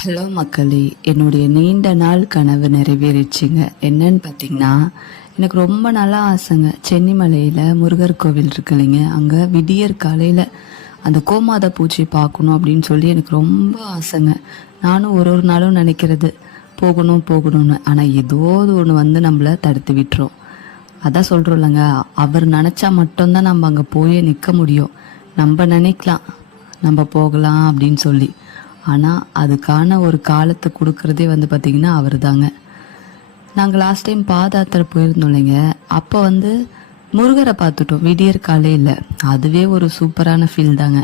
Hello மக்களே, என்னுடைய நீண்ட நாள் கனவு நிறைவேறிச்சுங்க. என்னன்னு பார்த்தீங்கன்னா, எனக்கு ரொம்ப நாளா ஆசைங்க. சென்னிமலையில் முருகர் கோவில் இருக்கு இல்லைங்க, அங்கே விடியற் காலையில் அந்த கோமாதா பூஜை பார்க்கணும் அப்படின்னு சொல்லி எனக்கு ரொம்ப ஆசைங்க. நானும் ஒரு நாளும் நினைக்கிறது போகணும் போகணும்னு. ஆனால் ஏதோ ஒன்று வந்து நம்மளை தடுத்து விட்டுரும். அதான் சொல்கிறோம் இல்லைங்க, அவர் நினச்சா மட்டும்தான் நம்ம அங்கே போய் நிற்க முடியும். நம்ம நினைக்கலாம் நம்ம போகலாம் அப்படின்னு சொல்லி, ஆனால் அதுக்கான ஒரு காலத்தை கொடுக்குறதே வந்து பார்த்திங்கன்னா அவர் தாங்க. நாங்கள் லாஸ்ட் டைம் பாதயாத்திரை போயிருந்தோம் இல்லைங்க, அப்போ வந்து முருகரை பார்த்துட்டோம் விடியற் காலையில். அதுவே ஒரு சூப்பரான ஃபீல் தாங்க.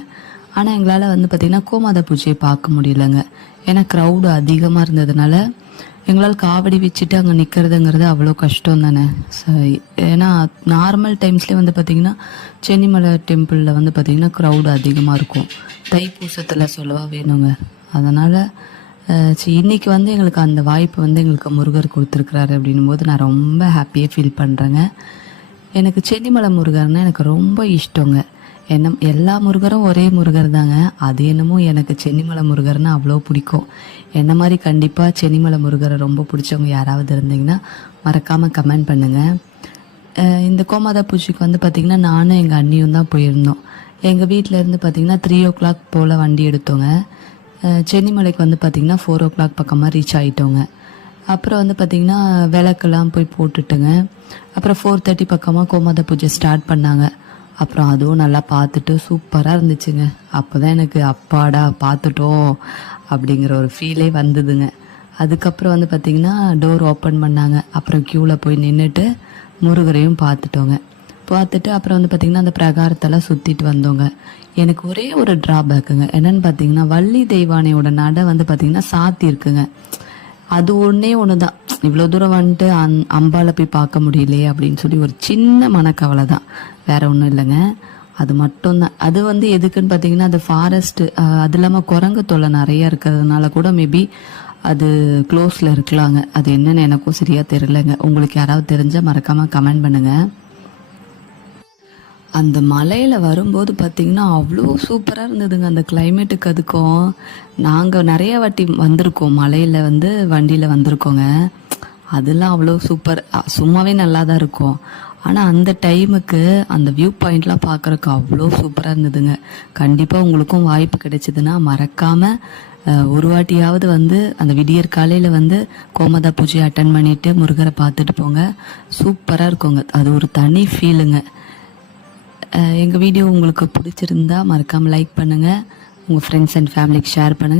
ஆனால் எங்களால் வந்து பார்த்திங்கன்னா கோமாதா பூஜையை பார்க்க முடியலங்க. ஏன்னா க்ரௌடு அதிகமாக இருந்ததுனால எங்களால் காவடி வச்சுட்டு அங்கே நிற்கிறதுங்கிறது அவ்வளோ கஷ்டம் தானே. ஏன்னா நார்மல் டைம்ஸ்லேயே வந்து பார்த்திங்கன்னா சென்னிமலை டெம்பிளில் வந்து பார்த்திங்கன்னா க்ரௌடு அதிகமாக இருக்கும். தைப்பூசத்தில் சொல்லவா வேணுங்க. அதனால் இன்னைக்கு வந்து எங்களுக்கு அந்த வாய்ப்பு வந்து எங்களுக்கு முருகர் கொடுத்துருக்குறாரு அப்படின்னும் போது நான் ரொம்ப ஹாப்பியாக ஃபீல் பண்ணுறேங்க. எனக்கு சென்னிமலை முருகர்னால் எனக்கு ரொம்ப இஷ்டங்க. எல்லா முருகரும் ஒரே முருகர் தாங்க. அது என்னமோ எனக்கு சென்னிமலை முருகர்னா அவ்வளோ பிடிக்கும். என்ன மாதிரி கண்டிப்பாக சென்னிமலை முருகரை ரொம்ப பிடிச்சவங்க யாராவது இருந்தீங்கன்னா மறக்காமல் கமெண்ட் பண்ணுங்கள். இந்த கோமாதா பூஜைக்கு வந்து பார்த்திங்கன்னா நானும் எங்கள் அண்ணியும் தான் போயிருந்தோம். எங்கள் வீட்டில் இருந்து பார்த்திங்கன்னா 3 o'clock போல் வண்டி எடுத்தோங்க. சென்னிமலைக்கு வந்து பார்த்திங்கன்னா 4 o'clock பக்கமாக ரீச் ஆகிட்டோங்க. அப்புறம் வந்து பார்த்திங்கன்னா விளக்கெல்லாம் போய் போட்டுட்டுங்க. அப்புறம் 4:30 பக்கமாக கோமாதா பூஜை ஸ்டார்ட் பண்ணாங்க. அப்புறம் அதுவும் நல்லா பார்த்துட்டு சூப்பராக இருந்துச்சுங்க. அப்போ தான் எனக்கு அப்பாடா பார்த்துட்டோம் அப்படிங்கிற ஒரு ஃபீலே வந்ததுங்க. அதுக்கப்புறம் வந்து பார்த்திங்கன்னா டோர் ஓப்பன் பண்ணாங்க. அப்புறம் க்யூவில் போய் நின்றுட்டு முருகரையும் பார்த்துட்டோங்க. பார்த்துட்டு அப்புறம் வந்து பார்த்திங்கன்னா அந்த பிரகாரத்தெல்லாம் சுற்றிட்டு வந்தோங்க. எனக்கு ஒரே ஒரு ட்ராபேக்குங்க. என்னென்னு பார்த்தீங்கன்னா வள்ளி தெய்வானையோட நடை வந்து பார்த்திங்கன்னா சாத்தி இருக்குங்க. அது ஒன்று தான். இவ்வளோ தூரம் வந்துட்டு அம்பால போய் பார்க்க முடியலையே அப்படின்னு சொல்லி ஒரு சின்ன மனக்கவலை தான், வேற ஒன்றும் இல்லைங்க. அது மட்டும்தான். அது வந்து எதுக்குன்னு பார்த்தீங்கன்னா அது ஃபாரஸ்ட்டு, அது இல்லாமல் குரங்கு தொல்லை நிறைய இருக்கிறதுனால கூட மேபி அது க்ளோஸில் இருக்கலாங்க. அது என்னன்னு எனக்கும் சரியாக தெரியலைங்க. உங்களுக்கு யாராவது தெரிஞ்சால் மறக்காமல் கமெண்ட் பண்ணுங்கள். அந்த மலையில் வரும்போது பார்த்திங்கன்னா அவ்வளோ சூப்பராக இருந்ததுங்க அந்த கிளைமேட்டுக்கு. அதுக்கும் நாங்கள் நிறைய வாட்டி வந்திருக்கோம், மலையில் வந்து வண்டியில் வந்திருக்கோங்க. அதெல்லாம் அவ்வளோ சூப்பர், சும்மாவே நல்லா தான் இருக்கும். ஆனால் அந்த டைமுக்கு அந்த வியூ பாயிண்ட்லாம் பார்க்குறக்கு அவ்வளோ சூப்பராக இருந்ததுங்க. கண்டிப்பாக உங்களுக்கும் வாய்ப்பு கிடைச்சிதுன்னா மறக்காமல் ஒரு வாட்டியாவது வந்து அந்த விடியற் காலையில் வந்து கோமாதா பூஜையை அட்டன் பண்ணிவிட்டு முருகரை பார்த்துட்டு போங்க. சூப்பராக இருக்குங்க. அது ஒரு தனி ஃபீலுங்க. எங்கள் வீடியோ உங்களுக்கு பிடிச்சிருந்தா மறக்காமல் லைக் பண்ணுங்கள், உங்கள் ஃப்ரெண்ட்ஸ் அண்ட் ஃபேமிலிக்கு ஷேர் பண்ணுங்கள்.